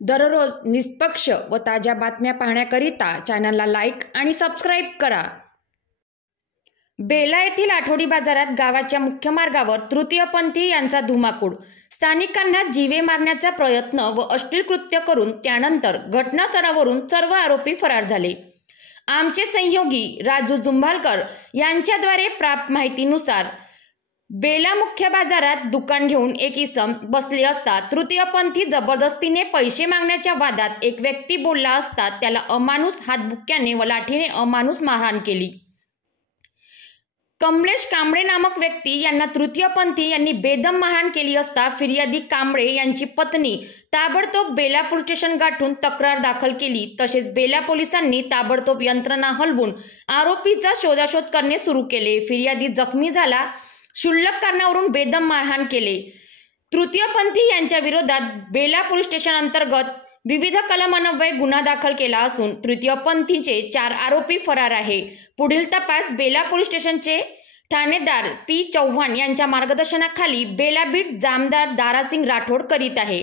दररोज निष्पक्ष व ताज्या बातम्या पाहण्याकरिता चॅनलला लाईक आणि सबस्क्राईब करा। बेला येथील आठवडी बाजारात गावाच्या मुख्य मार्गावर तृतीयपंथी यांचा धुमाकूळ। स्थानिकांना जीवे मारण्याचा प्रयत्न व अश्लील कृत्य करून त्यानंतर घटनास्थळावरून सर्व आरोपी फरार झाले। आमचे सहयोगी राजू जुंभालकर यांच्याद्वारे प्राप्त माहितीनुसार बेला मुख्य बाजारात दुकान घेऊन एक इसम बसले असता तृतीयपंथी जबरदस्तीने पैसे मागण्याच्या वादात एक व्यक्ती बोलला असता त्याला अमानुष हातबुक्क्याने व लाठीने अमानुष मारहाण केली। कमलेश कांबळे नामक व्यक्ती यांना तृतीयपंथी यांनी बेदम मारहाण केली असता फिर्यादी कांबळे यांची पत्नी ताबडतोब बेला पोलीस स्टेशन गाठून तक्रार दाखल केली। तसेच बेला पोलिसांनी ताबडतोब यंत्रणा हलवून आरोपीचा शोधाशोध करणे सुरू केले। फिर्यादी जखमी झाला, क्षुल्लक कारणावरून बेदम मारहाण केले। तृतीयपंथी यांच्या विरोधात बेला पोलीस स्टेशन अंतर्गत विविध कलमान्वये गुन्हा दाखल केला असून तृतीयपंथीचे 4 आरोपी फरार आहे। पुढील तपास बेला पोलीस स्टेशनचे ठाणेदार पी चव्हाण यांच्या मार्गदर्शनाखाली बेला बीट जामदार दारासिंग राठोड करीत आहे।